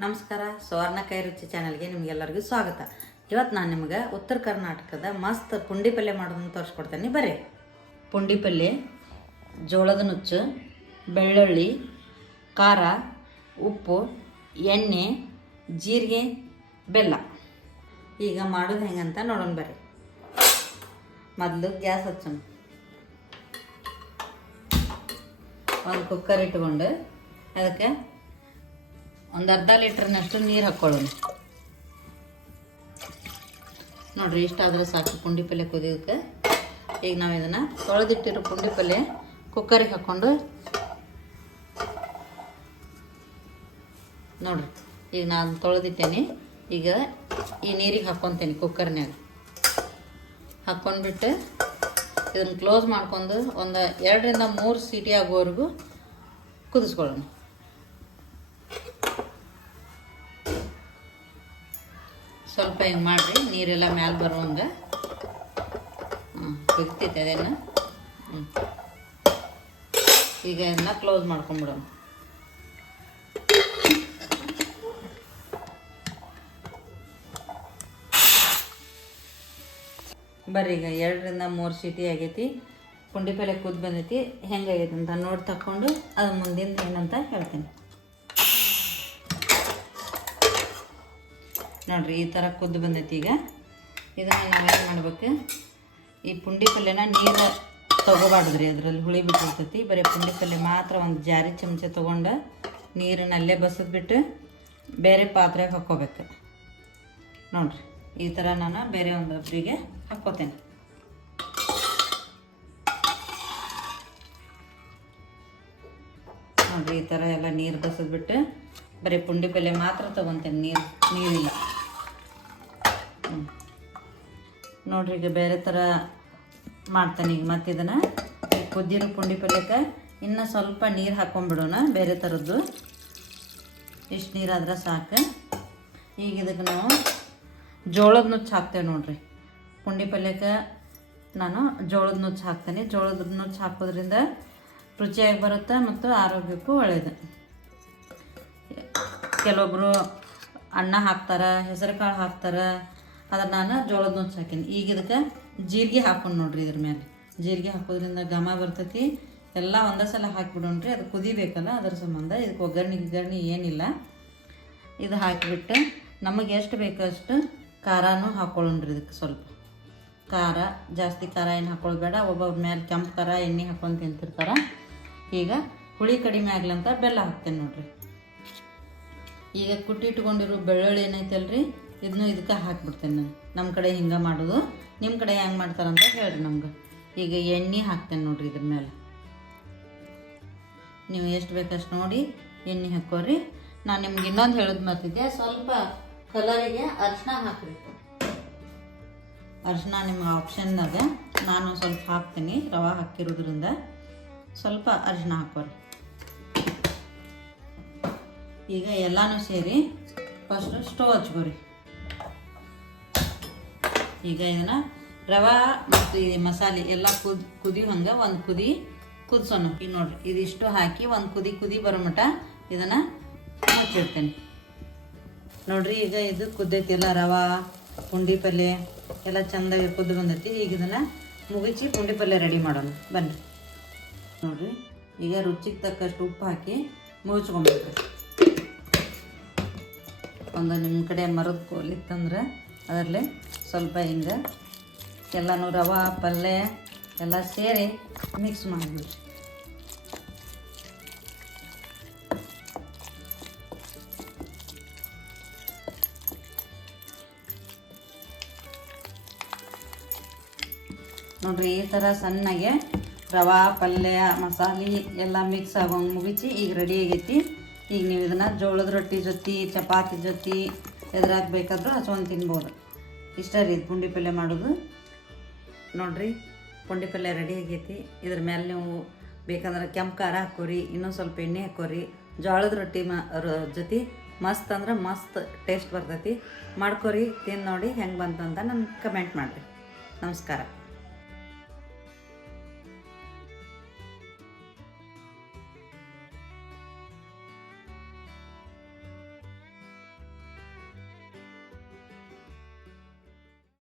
ನಮಸ್ಕಾರ ಸುವರ್ಣ ಕೈ ರುಚಿ ಚಾನಲ್ಗೆ ನಿಮಗೆಲ್ಲರಿಗೂ ಸ್ವಾಗತ. ಇವತ್ತು ನಾನು ನಿಮ್ಗೆ ಉತ್ತರ ಕರ್ನಾಟಕದ ಮಸ್ತ್ ಪುಂಡಿ ಪಲ್ಯ ಮಾಡೋದನ್ನು ತೋರಿಸ್ಕೊಡ್ತೇನೆ. ಬರ್ರಿ ಪುಂಡಿ ಪಲ್ಯ, ಜೋಳದ ನುಚ್ಚು, ಬೆಳ್ಳುಳ್ಳಿ, ಖಾರ, ಉಪ್ಪು, ಎಣ್ಣೆ, ಜೀರಿಗೆ, ಬೆಲ್ಲ. ಈಗ ಮಾಡೋದು ಹೆಂಗಂತ ನೋಡೋಣ ಬರ್ರಿ ಮೊದಲು ಗ್ಯಾಸ್ ಹಚ್ಚೋಣ. ಒಂದು ಕುಕ್ಕರ್ ಇಟ್ಕೊಂಡು ಅದಕ್ಕೆ ಒಂದು ಅರ್ಧ ಲೀಟ್ರ್ನಷ್ಟು ನೀರು ಹಾಕ್ಕೊಳ್ಳೋಣ ನೋಡ್ರಿ, ಇಷ್ಟಾದರೆ ಸಾಕು ಪುಂಡಿ ಪಲ್ಯ ಕುದಿಯೋಕ್ಕೆ ಈಗ ನಾವು ಇದನ್ನು ತೊಳೆದಿಟ್ಟಿರೋ ಪುಂಡಿ ಪಲ್ಯ ಕುಕ್ಕರಿಗೆ ಹಾಕ್ಕೊಂಡು ನೋಡ್ರಿ, ಈಗ ನಾನು ತೊಳೆದಿಟ್ಟೇನೆ. ಈಗ ಈ ನೀರಿಗೆ ಹಾಕ್ಕೊತೇನೆ ಕುಕ್ಕರ್ನ್ಯಾಗ ಹಾಕ್ಕೊಂಡ್ಬಿಟ್ಟು ಇದನ್ನು ಕ್ಲೋಸ್ ಮಾಡ್ಕೊಂಡು ಒಂದು ಎರಡರಿಂದ ಮೂರು ಸೀಟಿ ಆಗೋವರೆಗೂ ಕುದಿಸ್ಕೊಳ್ಳೋಣ. ಸ್ವಲ್ಪ ಹಿಂಗೆ ಮಾಡಿರಿ, ನೀರೆಲ್ಲ ಮ್ಯಾಲೆ ಬರುವಂಗೆ ಹ್ಞೂ ಕುದಿತೈತೆ ಅದೇನು ಹ್ಞೂ ಈಗ ಇದನ್ನ ಕ್ಲೋಸ್ ಮಾಡ್ಕೊಂಬಿಡೋಣ. ಬರ್ರಿ ಈಗ ಎರಡರಿಂದ ಮೂರು ಸೀಟಿ ಆಗೈತಿ. ಪುಂಡಿ ಪಲ್ಯ ಕುದ್ದು ಬಂದೈತಿ ಹೆಂಗಾಗೈತಿ ಅಂತ ನೋಡಿ ತಕ್ಕೊಂಡು ಅದು ಮುಂದಿನ ಏನಂತ ಹೇಳ್ತೀನಿ. ನೋಡ್ರಿ, ಈ ಥರ ಕುದ್ದು ಬಂದೈತಿ ಈಗ. ಇದನ್ನು ನಾವೇನು ಮಾಡ್ಬೇಕು? ಈ ಪುಂಡಿ ಪಲ್ಯನ ನೀರು ತೊಗೋಬಾರ್ದ್ರಿ, ಅದರಲ್ಲಿ ಹುಳಿ ಬಿಟ್ಟಿರ್ತೈತಿ. ಬರೀ ಪುಂಡಿ ಪಲ್ಯ ಮಾತ್ರ ಒಂದು ಜಾರಿ ಚಮಚ ತೊಗೊಂಡು ನೀರನ್ನಲ್ಲೇ ಬಸದ್ಬಿಟ್ಟು ಬೇರೆ ಪಾತ್ರೆಗೆ ಹಾಕ್ಕೋಬೇಕು. ನೋಡ್ರಿ, ಈ ಥರ ನಾನು ಬೇರೆ ಒಂದು ಒಬ್ಬರಿಗೆ ಹಾಕ್ಕೋತೇನೆ. ನೋಡ್ರಿ, ಈ ಥರ ಎಲ್ಲ ನೀರು ಬಸದ್ಬಿಟ್ಟು ಬರೀ ಪುಂಡಿ ಪಲ್ಯ ಮಾತ್ರ ತೊಗೊತೇನೆ, ನೀರು, ನೀರಿಲ್ಲ. ನೋಡ್ರಿ ಈಗ ಬೇರೆ ಥರ ಮಾಡ್ತಾನೆ ಈಗ ಮತ್ತೆ ಇದನ್ನು. ಕುದ್ದಿರೋ ಪುಂಡಿ ಪಲ್ಯಕ್ಕೆ ಇನ್ನೂ ಸ್ವಲ್ಪ ನೀರು ಹಾಕ್ಕೊಂಡ್ಬಿಡೋಣ ಬೇರೆ ಥರದ್ದು ಇಷ್ಟು ನೀರಾದ್ರೆ ಸಾಕು. ಈಗ ಇದಕ್ಕೆ ನಾವು ಜೋಳದ ನುಚ್ಚು ಹಾಕ್ತೇವೆ ನೋಡ್ರಿ. ಪುಂಡಿ ಪಲ್ಯಕ್ಕೆ ನಾನು ಜೋಳದ ನುಚ್ಚು ಹಾಕ್ತೇನೆ ಜೋಳದ ನುಚ್ಚು ಹಾಕೋದ್ರಿಂದ ರುಚಿಯಾಗಿ ಬರುತ್ತೆ ಮತ್ತು ಆರೋಗ್ಯಕ್ಕೂ ಒಳ್ಳೆಯದು ಕೆಲವೊಬ್ಬರು ಅನ್ನ ಹಾಕ್ತಾರೆ ಹೆಸರು ಕಾಳು ಹಾಕ್ತಾರೆ ಅದ್ರ ನಾನು ಜೋಳದ ನುಚ್ಚು ಹಾಕೀನಿ ಈಗ ಇದಕ್ಕೆ ಜೀರಿಗೆ ಹಾಕೊಂಡು ನೋಡ್ರಿ ಇದ್ರ ಮೇಲೆ ಜೀರಿಗೆ ಹಾಕೋದ್ರಿಂದ ಘಮ ಬರ್ತೈತಿ. ಎಲ್ಲ ಒಂದೇ ಸಲ ಹಾಕಿಬಿಡೋಣ್ರಿ. ಅದು ಕುದಿಬೇಕಲ್ಲ, ಅದ್ರ ಸಂಬಂಧ ಇದಕ್ಕೆ ಒಗ್ಗರಣೆ ಗಿಗ್ಗರಣೆ ಏನಿಲ್ಲ. ಇದು ಹಾಕಿಬಿಟ್ಟು ನಮಗೆ ಎಷ್ಟು ಬೇಕೋ ಅಷ್ಟು ಖಾರನೂ ಹಾಕ್ಕೊಳ್ಳೋಣ್ರಿ ಇದಕ್ಕೆ ಸ್ವಲ್ಪ. ಖಾರ, ಜಾಸ್ತಿ ಖಾರ ಏನು ಹಾಕೊಳ್ಬೇಡ. ಒಬ್ಬೊಬ್ಬ ಮೇಲೆ ಕೆಂಪು ಖಾರ, ಎಣ್ಣೆ ಹಾಕೊಂಡು ತಿಂತಿರ್ತಾರೆ. ಈಗ ಹುಳಿ ಕಡಿಮೆ ಆಗ್ಲಂತ ಬೆಲ್ಲ ಹಾಕ್ತೇನೆ ನೋಡ್ರಿ. ಈಗ ಕುಟ್ಟಿಟ್ಕೊಂಡಿರೋ ಬೆಳ್ಳುಳ್ಳಿ ಏನೈತಲ್ರಿ? ಇದನ್ನು ಇದಕ್ಕೆ ಹಾಕ್ಬಿಡ್ತೇನೆ ನಾನು. ನಮ್ಮ ಕಡೆ ಹಿಂಗೆ ಮಾಡೋದು ನಿಮ್ಮ ಕಡೆ ಹೆಂಗೆ ಮಾಡ್ತಾರಂತ ಹೇಳ್ರಿ ನಮ್ಗೆ. ಈಗ ಎಣ್ಣೆ ಹಾಕ್ತೇನೆ ನೋಡಿರಿ ಇದ್ರ ಮೇಲೆ. ನೀವು ಎಷ್ಟು ಬೇಕಷ್ಟು ನೋಡಿ ಎಣ್ಣೆ ಹಾಕೋರಿ ನಾನು ನಿಮ್ಗೆ ಇನ್ನೊಂದು ಹೇಳೋದು ಮರ್ತಿದ್ದೆ ಸ್ವಲ್ಪ ಕಲರಿಗೆ ಅರ್ಶಿನ ಹಾಕ್ರಿ. ಅರ್ಶಿನ ನಿಮ್ಮ ಆಪ್ಷನ್ನಾಗ ನಾನು ಸ್ವಲ್ಪ ಹಾಕ್ತೀನಿ, ರವೆ ಹಾಕಿರೋದ್ರಿಂದ. ಸ್ವಲ್ಪ ಅರ್ಶಿನ ಹಾಕೋರಿ ಈಗ ಎಲ್ಲನೂ ಸೇರಿ ಫಸ್ಟು ಸ್ಟವ್ ಹಚ್ಕೋರಿ. ಈಗ ಇದನ್ನು ರವೆ ಮತ್ತು ಈ ಮಸಾಲೆ ಎಲ್ಲ ಕುದ್ ಕುದಿ ಹಂಗೆ ಒಂದು ಕುದಿ ಕುದಿಸೋಣ. ಈಗ ನೋಡ್ರಿ ಇದಿಷ್ಟು ಹಾಕಿ ಒಂದು ಕುದಿ ಕುದಿ ಬರೋ ಮಟ ಇದನ್ನು ಮುಚ್ಚಿಡ್ತೇನೆ. ನೋಡ್ರಿ, ಈಗ ಇದು ಕುದ್ದೈತಿ ಎಲ್ಲ, ರವೆ, ಪುಂಡಿ ಪಲ್ಯ ಎಲ್ಲ ಚಂದಾಗಿ ಕುದ್ದು ಬಂದೈತಿ. ಈಗ ಇದನ್ನು ಮುಗಿಸಿ ಪುಂಡಿ ಪಲ್ಯ ರೆಡಿ ಮಾಡೋಣ. ಬನ್ನಿ ನೋಡ್ರಿ, ಈಗ ರುಚಿಗೆ ತಕ್ಕಷ್ಟು ಉಪ್ಪು ಹಾಕಿ ಮುಗಿಸ್ಕೊಬೇಕು ಒಂದು ನಿಮ್ಮ ಕಡೆ ಮರದ ಕೋಲಿತ್ತಂದ್ರೆ ಅದರಲ್ಲಿ ಸ್ವಲ್ಪ ಹಿಂಗೆ ಎಲ್ಲನೂ ರವೆ, ಪಲ್ಯ ಎಲ್ಲ ಸೇರಿ ಮಿಕ್ಸ್ ಮಾಡಿಬಿಡ್ರಿ. ನೋಡ್ರಿ ಈ ಥರ ಸಣ್ಣಗೆ ರವೆ, ಪಲ್ಯ, ಮಸಾಲೆ ಎಲ್ಲ ಮಿಕ್ಸ್ ಆಗೋಂಗೆ ಮುಗಿಸಿ ಈಗ ರೆಡಿ ಆಗೈತಿ. ಈಗ ನೀವು ಇದನ್ನು ಜೋಳದ ರೊಟ್ಟಿ ಜೊತೆ, ಚಪಾತಿ ಜೊತೆ ಎದುರಾಗಬೇಕಾದ್ರೂ ಹಚ್ಕೊಂಡು ತಿನ್ಬೋದು. ಇಷ್ಟ ರೀ ಇದು ಪುಂಡಿ ಪಲ್ಯ ಮಾಡೋದು. ನೋಡ್ರಿ, ಪುಂಡಿ ಪಲ್ಯ ರೆಡಿ ಆಗೈತಿ. ಇದ್ರ ಮೇಲೆ ನೀವು ಬೇಕಂದ್ರೆ ಕೆಂಪು ಖಾರ ಹಾಕೋರಿ ಇನ್ನೂ ಸ್ವಲ್ಪ ಎಣ್ಣೆ ಹಾಕೋರಿ. ಜೋಳದ ರೊಟ್ಟಿ ಮ ಜೊತೆ ಮಸ್ತ್ ಅಂದ್ರೆ ಮಸ್ತ್ ಟೇಸ್ಟ್ ಬರ್ತೈತಿ. ಮಾಡ್ಕೊರಿ, ತಿಂದು ನೋಡಿ ಹೆಂಗೆ ಬಂತು ಅಂತ ನನ್ಗೆ ಕಮೆಂಟ್ ಮಾಡಿರಿ. ನಮಸ್ಕಾರ.